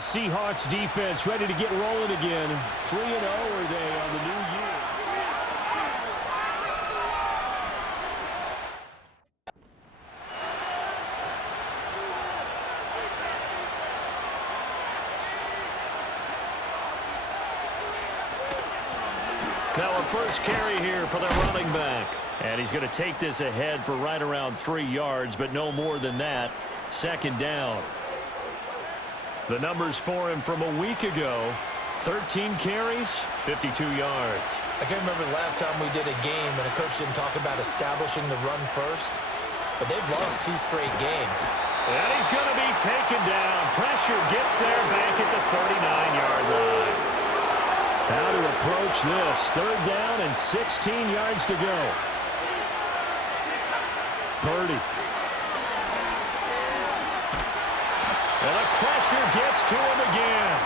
Seahawks defense ready to get rolling again. 3-0 are they on the new year. Now a first carry here for the running back. And he's going to take this ahead for right around 3 yards, but no more than that. Second down. The numbers for him from a week ago: 13 carries, 52 yards. I can't remember the last time we did a game and a coach didn't talk about establishing the run first, but they've lost 2 straight games. And he's going to be taken down. Pressure gets there back at the 39-yard line. How to approach this. 3rd down and 16 yards to go. Purdy. And the pressure gets to him again.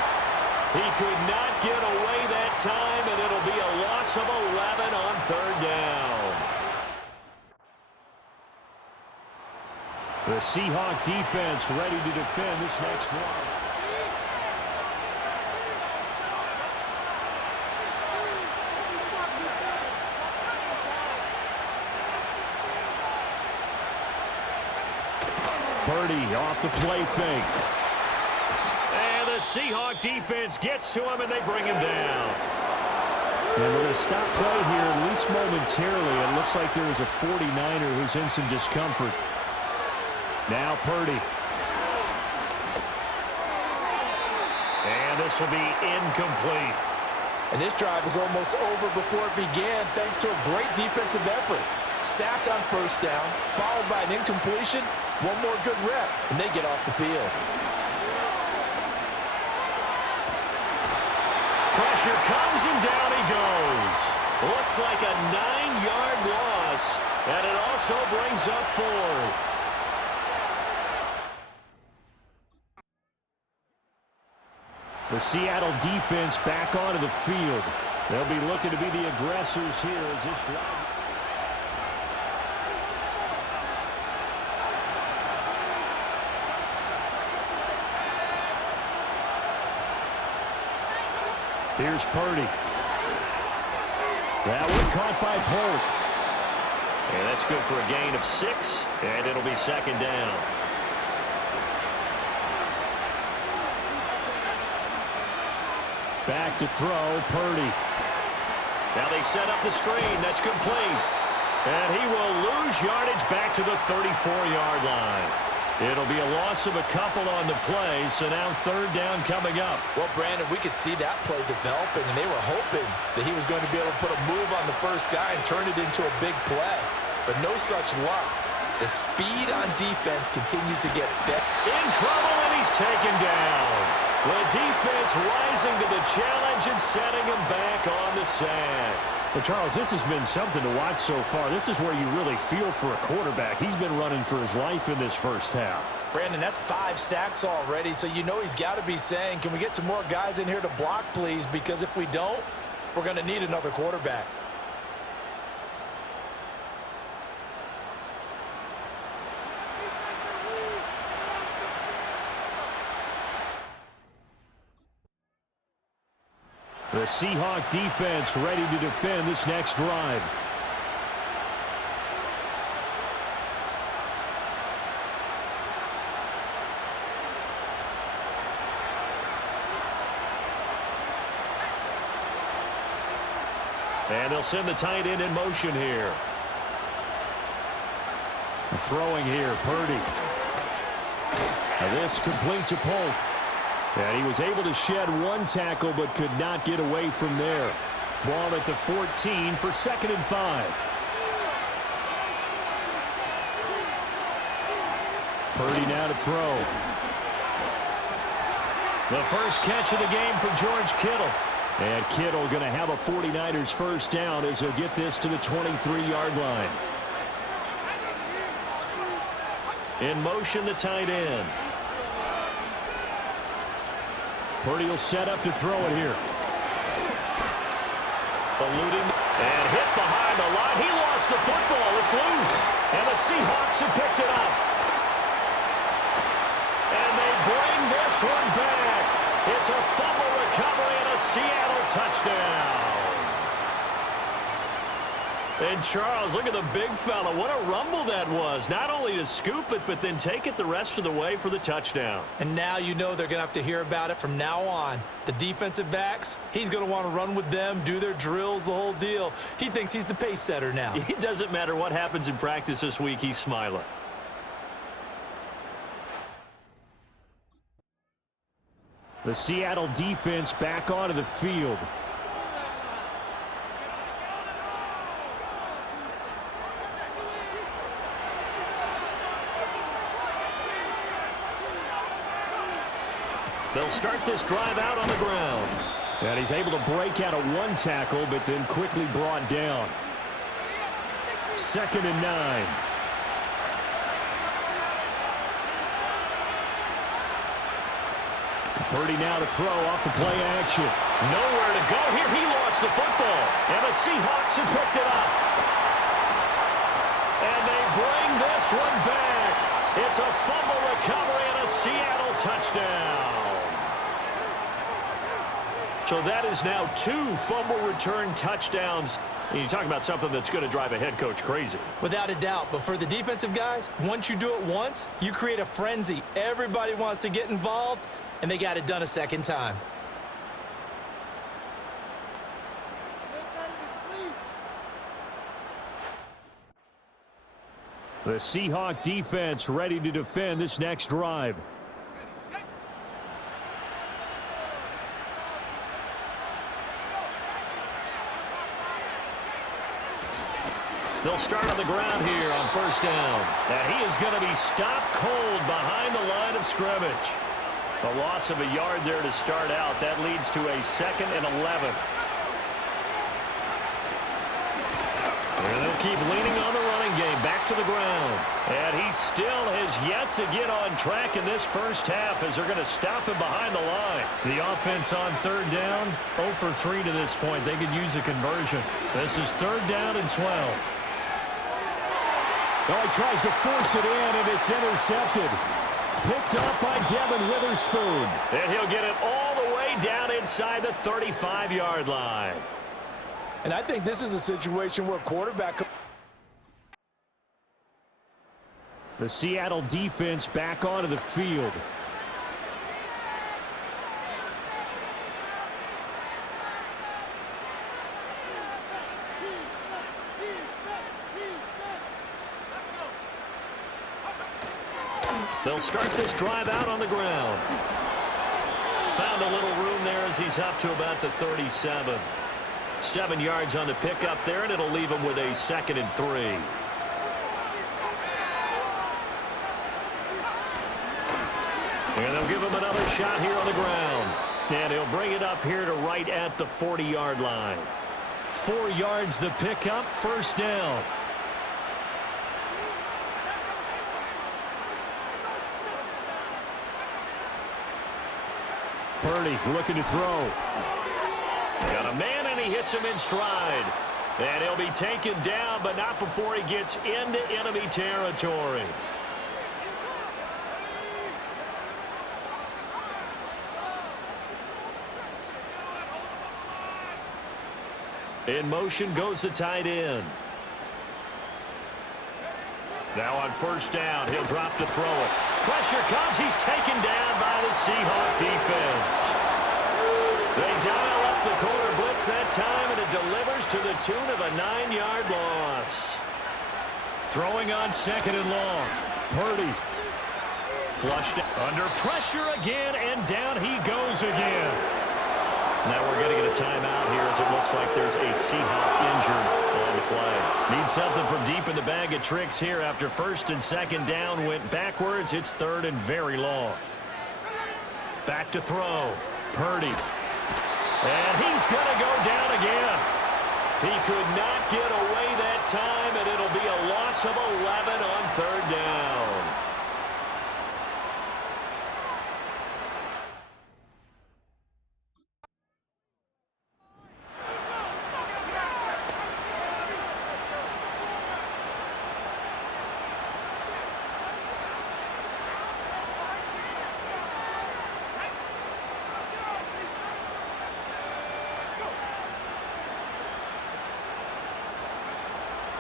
He could not get away that time, and it'll be a loss of 11 on 3rd down. The Seahawk defense ready to defend this next drive. Purdy off the play fake. And the Seahawk defense gets to him, and they bring him down. And we're going to stop play here, at least momentarily. It looks like there is a 49er who's in some discomfort. Now Purdy. And this will be incomplete. And this drive is almost over before it began thanks to a great defensive effort. Sack on 1st down, followed by an incompletion. One more good rep, and they get off the field. Pressure comes, and down he goes. Looks like a 9-yard loss, and it also brings up 4th. The Seattle defense back onto the field. They'll be looking to be the aggressors here as this drive. Here's Purdy. That one caught by Polk. And that's good for a gain of 6, and it'll be 2nd down. Back to throw, Purdy. Now they set up the screen. That's complete. And he will lose yardage back to the 34-yard line. It'll be a loss of a couple on the play, so now 3rd down coming up. Well, Brandon, we could see that play developing, and they were hoping that he was going to be able to put a move on the first guy and turn it into a big play. But no such luck. The speed on defense continues to get better. In trouble, and he's taken down. The defense rising to the challenge and setting him back on the sack. Well, Charles, this has been something to watch so far. This is where you really feel for a quarterback. He's been running for his life in this first half. Brandon, that's 5 sacks already, so you know he's got to be saying, can we get some more guys in here to block, please? Because if we don't, we're going to need another quarterback. The Seahawk defense ready to defend this next drive. And they'll send the tight end in motion here. Throwing here, Purdy. Now this complete to Polk. And he was able to shed 1 tackle but could not get away from there. Ball at the 14 for 2nd and 5. Purdy now to throw. The first catch of the game for George Kittle. And Kittle going to have a 49ers first down as he'll get this to the 23-yard line. In motion, the tight end. Purdy will set up to throw it here. Eluding and hit behind the line. He lost the football. It's loose. And the Seahawks have picked it up. And they bring this one back. It's a fumble recovery and a Seattle touchdown. And Charles, look at the big fella. What a rumble that was. Not only to scoop it, but then take it the rest of the way for the touchdown. And now you know they're going to have to hear about it from now on. The defensive backs, he's going to want to run with them, do their drills, the whole deal. He thinks he's the pace setter now. It doesn't matter what happens in practice this week, he's smiling. The Seattle defense back onto the field. They'll start this drive out on the ground. And he's able to break out of one tackle, but then quickly brought down. 2nd and 9. Purdy now to throw off the play action. Nowhere to go here. He lost the football. And the Seahawks have picked it up. And they bring this one back. It's a fumble recovery and a Seattle touchdown. So that is now 2 fumble return touchdowns. And you talk about something that's going to drive a head coach crazy. Without a doubt. But for the defensive guys, once you do it once, you create a frenzy. Everybody wants to get involved, and they got it done a second time. The Seahawk defense ready to defend this next drive. They'll start on the ground here on 1st down. And he is going to be stopped cold behind the line of scrimmage. A loss of a yard there to start out. That leads to a 2nd and 11. And they'll keep leaning on the running game. Back to the ground. And he still has yet to get on track in this first half as they're going to stop him behind the line. The offense on 3rd down, 0 for 3 to this point. They could use a conversion. This is 3rd down and 12. Oh, he tries to force it in, and it's intercepted. Picked up by Devin Witherspoon. And he'll get it all the way down inside the 35-yard line. And I think this is a situation where quarterback... The Seattle defense back onto the field. They'll start this drive out on the ground. Found a little room there as he's up to about the 37. 7 yards on the pickup there, and it'll leave him with a 2nd and 3. And they'll give him another shot here on the ground. And he'll bring it up here to right at the 40-yard line. 4 yards the pickup, 1st down. Purdy looking to throw. Got a man, and he hits him in stride. And he'll be taken down, but not before he gets into enemy territory. In motion goes the tight end. Now on 1st down, he'll drop to throw it. Pressure comes. He's taken down by the Seahawk defense. They dial up the corner blitz that time, and it delivers to the tune of a 9-yard loss. Throwing on 2nd and long. Purdy flushed under pressure again, and down he goes again. Now we're going to get a timeout here as it looks like there's a Seahawk injured on the play. Need something from deep in the bag of tricks here after 1st and 2nd down went backwards. It's 3rd and very long. Back to throw. Purdy. And he's going to go down again. He could not get away that time, and it'll be a loss of 11 on 3rd down.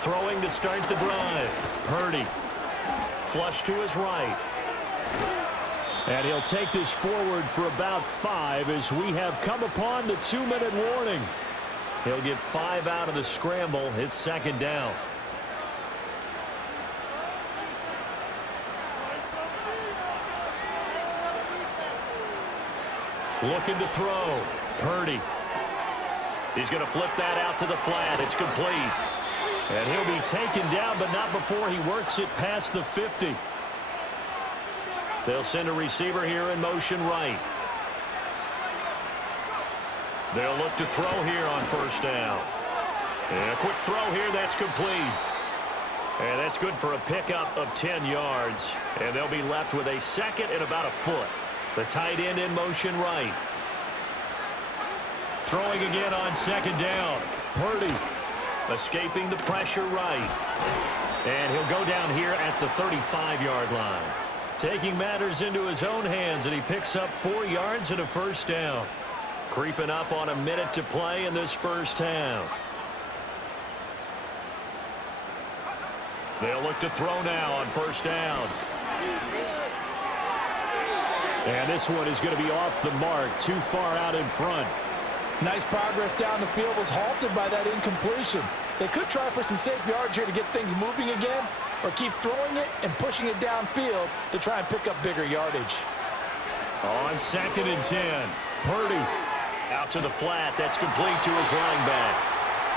Throwing to start the drive. Purdy. Flush to his right. And he'll take this forward for about 5 as we have come upon the 2-minute warning. He'll get 5 out of the scramble. It's second down. Looking to throw. Purdy. He's going to flip that out to the flat. It's complete. And he'll be taken down, but not before he works it past the 50. They'll send a receiver here in motion right. They'll look to throw here on first down. And a quick throw here. That's complete. And that's good for a pickup of 10 yards. And they'll be left with a second and about a foot. The tight end in motion right. Throwing again on second down. Purdy escaping the pressure right. And he'll go down here at the 35-yard line. Taking matters into his own hands, and he picks up 4 yards and a first down. Creeping up on a minute to play in this first half. They'll look to throw now on first down. And this one is going to be off the mark, too far out in front. Nice progress down the field was halted by that incompletion. They could try for some safe yards here to get things moving again, or keep throwing it and pushing it downfield to try and pick up bigger yardage. On second and 10, Purdy out to the flat. That's complete to his running back.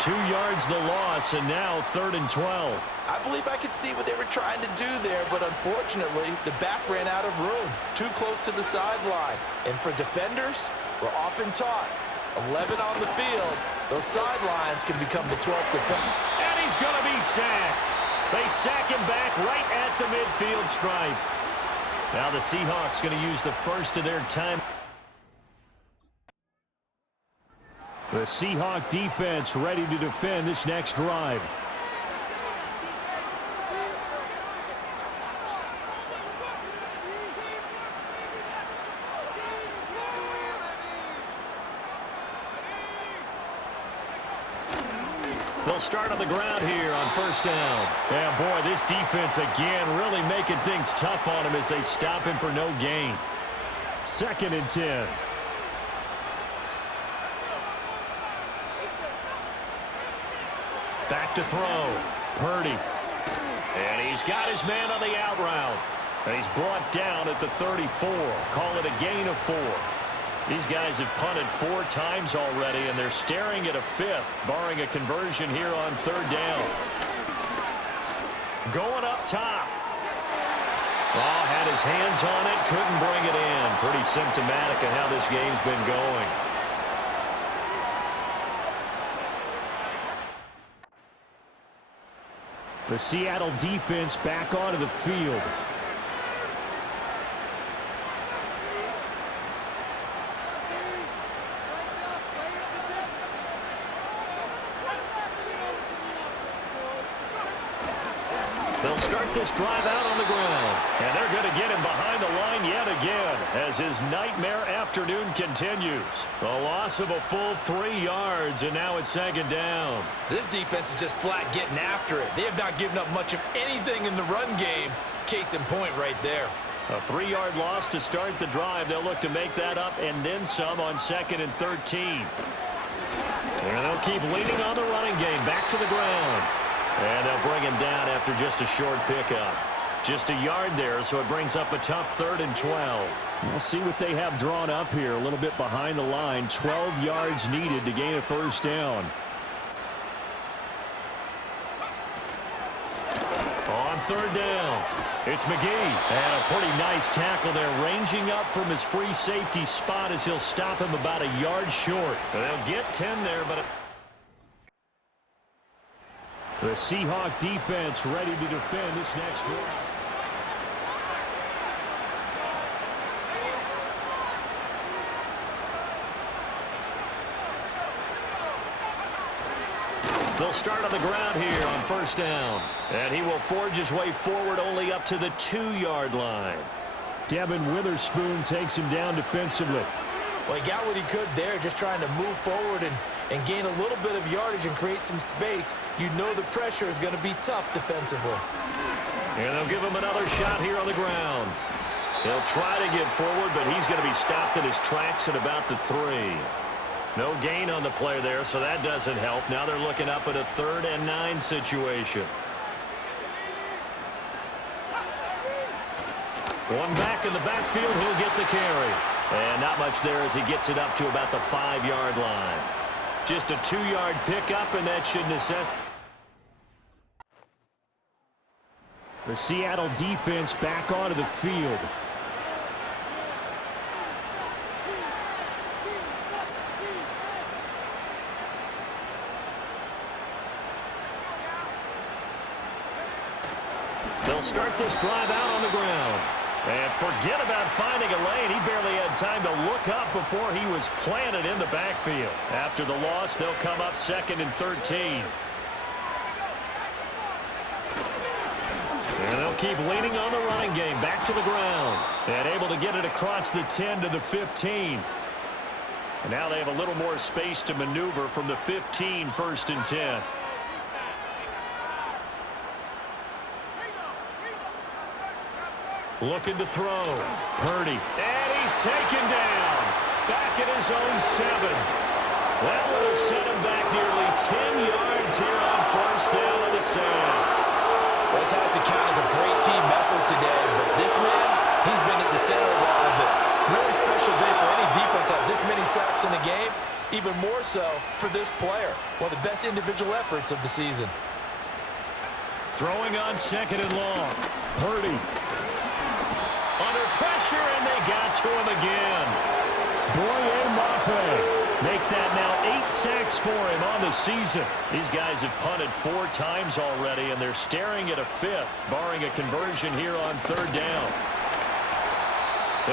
2 yards the loss, and now 3rd and 12. I believe I could see what they were trying to do there, but unfortunately, the back ran out of room. Too close to the sideline. And for defenders, we're often taught, 11 on the field, those sidelines can become the 12th defender. And he's going to be sacked. They sack him back right at the midfield stripe. Now the Seahawks going to use the first of their time. The Seahawk defense ready to defend this next drive. They'll start on the ground here on first down. And boy, this defense again really making things tough on him as they stop him for no gain. 2nd and 10. Back to throw. Purdy. And he's got his man on the out route. And he's brought down at the 34. Call it a gain of 4. These guys have punted 4 times already, and they're staring at a 5th, barring a conversion here on 3rd down. Going up top. Oh, had his hands on it, couldn't bring it in. Pretty symptomatic of how this game's been going. The Seattle defense back onto the field. They'll start this drive out on the ground. And they're going to get him behind the line yet again as his nightmare afternoon continues. A loss of a full 3 yards, and now it's 2nd down. This defense is just flat getting after it. They have not given up much of anything in the run game. Case in point right there. A 3-yard loss to start the drive. They'll look to make that up and then some on 2nd and 13. And they'll keep leaning on the running game. Back to the ground. And they'll bring him down after just a short pickup. Just a yard there, so it brings up a tough 3rd and 12. We'll see what they have drawn up here. A little bit behind the line. 12 yards needed to gain a first down. On 3rd down, it's McGee. And a pretty nice tackle there, ranging up from his free safety spot as he'll stop him about a yard short. They'll get 10 there, but... The Seahawk defense ready to defend this next drive. They'll start on the ground here on first down. And he will forge his way forward only up to the 2-yard line. Devin Witherspoon takes him down defensively. Well, he got what he could there, just trying to move forward and gain a little bit of yardage and create some space. You know the pressure is going to be tough defensively. And they'll give him another shot here on the ground. He'll try to get forward, but he's going to be stopped in his tracks at about the 3. No gain on the play there, so that doesn't help. Now they're looking up at a 3rd and 9 situation. One back in the backfield, he'll get the carry. And not much there as he gets it up to about the 5-yard line. Just a 2-yard pickup, and that should necessitate. The Seattle defense back onto the field. They'll start this drive out on the ground. And forget about finding a lane. He barely had time to look up before he was planted in the backfield. After the loss, they'll come up 2nd and 13. And they'll keep leaning on the running game. Back to the ground. And able to get it across the 10 to the 15. And now they have a little more space to maneuver from the 15, 1st and 10. Looking to throw. Purdy. And he's taken down. Back at his own 7. That would have set him back nearly 10 yards here on 1st down on the sack. Well, this has to count as a great team effort today, but this man, he's been at the center of all of it. Really special day for any defense to have this many sacks in a game, even more so for this player. One of the best individual efforts of the season. Throwing on 2nd and long. Purdy. Under pressure, and they got to him again. Boye Mafe. Make that now 8 sacks for him on the season. These guys have punted 4 times already, and they're staring at a 5th, barring a conversion here on 3rd down.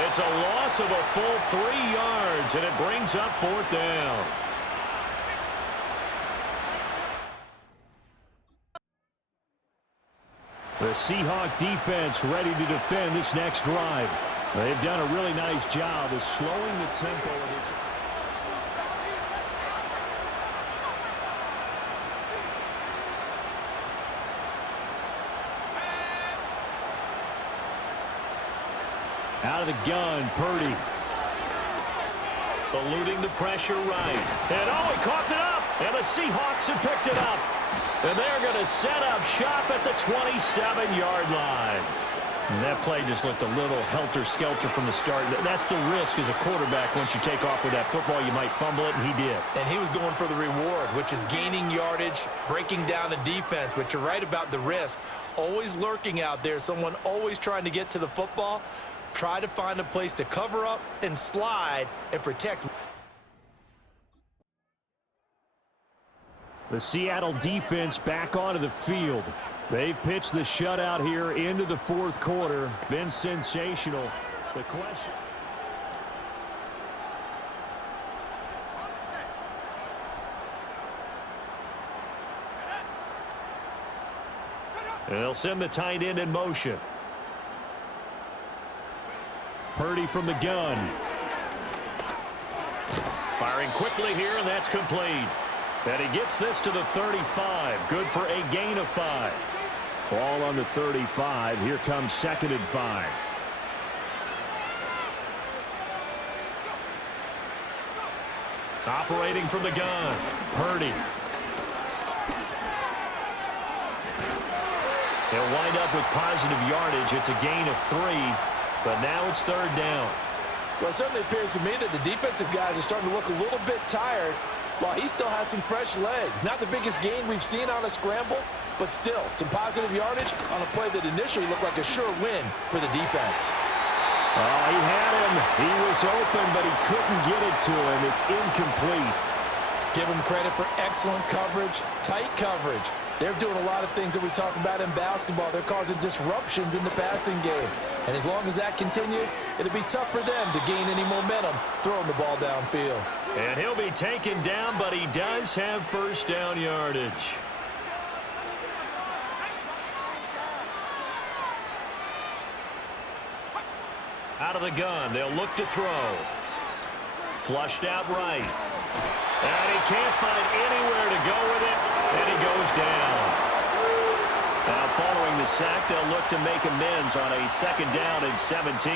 It's a loss of a full 3 yards, and it brings up 4th down. The Seahawks defense ready to defend this next drive. They've done a really nice job of slowing the tempo of this. Out of the gun, Purdy. Eluding the pressure right. And he coughed it up. And the Seahawks have picked it up. And they're going to set up shop at the 27-yard line. And that play just looked a little helter-skelter from the start. That's the risk as a quarterback. Once you take off with that football, you might fumble it, and he did. And he was going for the reward, which is gaining yardage, breaking down the defense. But you're right about the risk. Always lurking out there, someone always trying to get to the football. Try to find a place to cover up and slide and protect. The Seattle defense back onto the field. They've pitched the shutout here into the 4th quarter. Been sensational. The question. And they'll send the tight end in motion. Purdy from the gun. Firing quickly here, and that's complete. And he gets this to the 35. Good for a gain of 5. Ball on the 35. Here comes 2nd and 5. Operating from the gun. Purdy. They'll wind up with positive yardage. It's a gain of 3. But now it's 3rd down. Well, it certainly appears to me that the defensive guys are starting to look a little bit tired while he still has some fresh legs. Not the biggest gain we've seen on a scramble, but still some positive yardage on a play that initially looked like a sure win for the defense. He had him. He was open, but he couldn't get it to him. It's incomplete. Give him credit for excellent coverage, tight coverage. They're doing a lot of things that we talk about in basketball. They're causing disruptions in the passing game. And as long as that continues, it'll be tough for them to gain any momentum throwing the ball downfield. And he'll be taken down, but he does have 1st down yardage. Out of the gun, they'll look to throw. flushed out right. And he can't find anywhere to go with it, and he goes down. Now, following the sack, they'll look to make amends on a 2nd down and 17.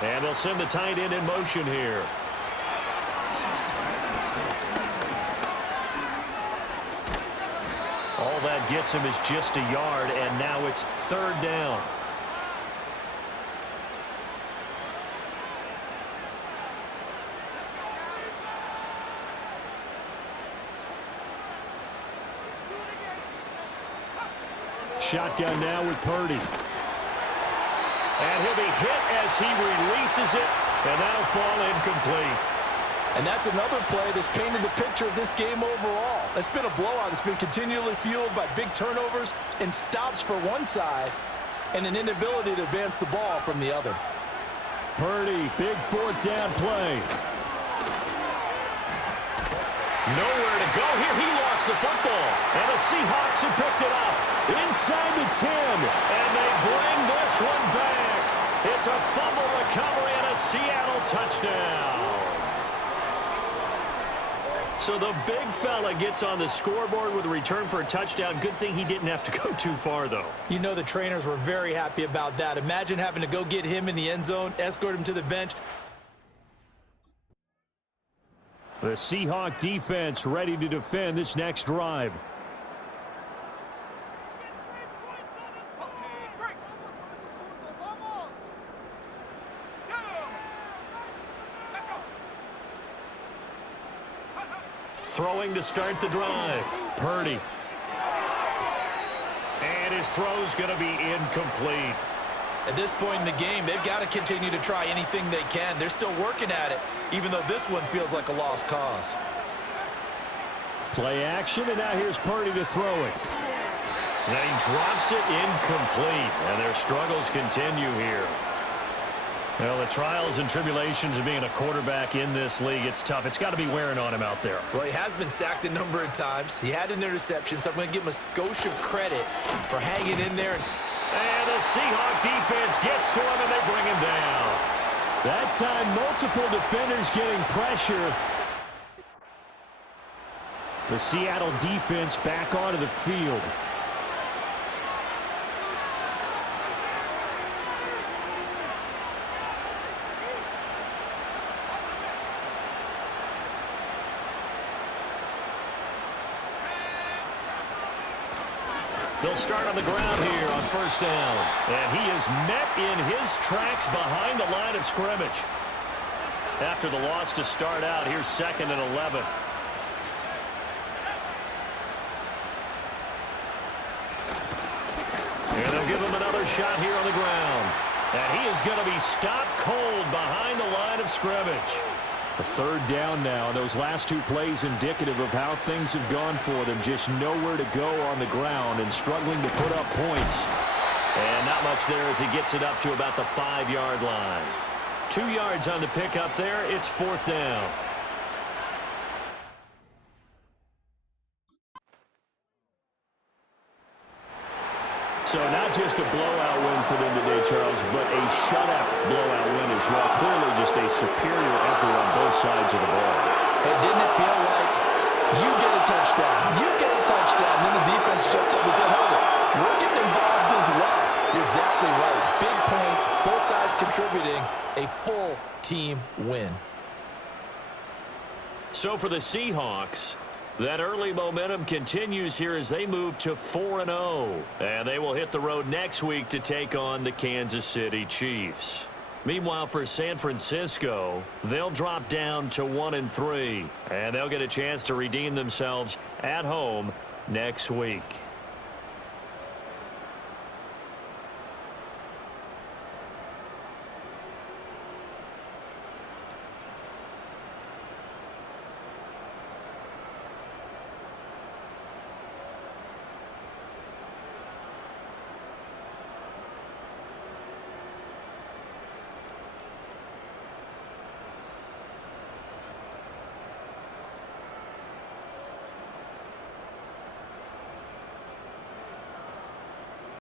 And they'll send the tight end in motion here. All that gets him is just a yard, and now it's 3rd down. Shotgun now with Purdy. And he'll be hit as he releases it, and that'll fall incomplete. And that's another play that's painted the picture of this game overall. It's been a blowout. It's been continually fueled by big turnovers and stops for one side and an inability to advance the ball from the other. Purdy, big 4th down play. Nowhere to go here. He lost the football. And the Seahawks have picked it up inside the 10. And they bring this one back. It's a fumble recovery and a Seattle touchdown. So the big fella gets on the scoreboard with a return for a touchdown. Good thing he didn't have to go too far, though. You know the trainers were very happy about that. Imagine having to go get him in the end zone, escort him to the bench. The Seahawk defense ready to defend this next drive. Throwing to start the drive. Purdy. And his throw's going to be incomplete. At this point in the game, they've got to continue to try anything they can. They're still working at it, even though this one feels like a lost cause. Play action, and now here's Purdy to throw it. And he drops it incomplete, and their struggles continue here. Well, the trials and tribulations of being a quarterback in this league, it's tough. It's got to be wearing on him out there. Well, he has been sacked a number of times. He had an interception, so I'm going to give him a skosh of credit for hanging in there. And the Seahawk defense gets to him, and they bring him down. That time, multiple defenders getting pressure. The Seattle defense back onto the field. They'll start on the ground here on 1st down. And he is met in his tracks behind the line of scrimmage. After the loss to start out, here's 2nd and 11. And they'll give him another shot here on the ground. And he is going to be stopped cold behind the line of scrimmage. A 3rd down now. Those last 2 plays indicative of how things have gone for them. Just nowhere to go on the ground and struggling to put up points. And not much there as he gets it up to about the 5-yard line. 2 yards on the pickup there. It's 4th down. So not just a blowout win for them today, Charles, but a shutout blowout win as well. Clearly just a superior effort on both sides of the ball. And didn't it feel like you get a touchdown, you get a touchdown, and then the defense jumped up and said, hold it, we're getting involved as well. You're exactly right. Big points, both sides contributing, a full team win. So for the Seahawks, that early momentum continues here as they move to 4-0. And they will hit the road next week to take on the Kansas City Chiefs. Meanwhile, for San Francisco, they'll drop down to 1-3. And they'll get a chance to redeem themselves at home next week.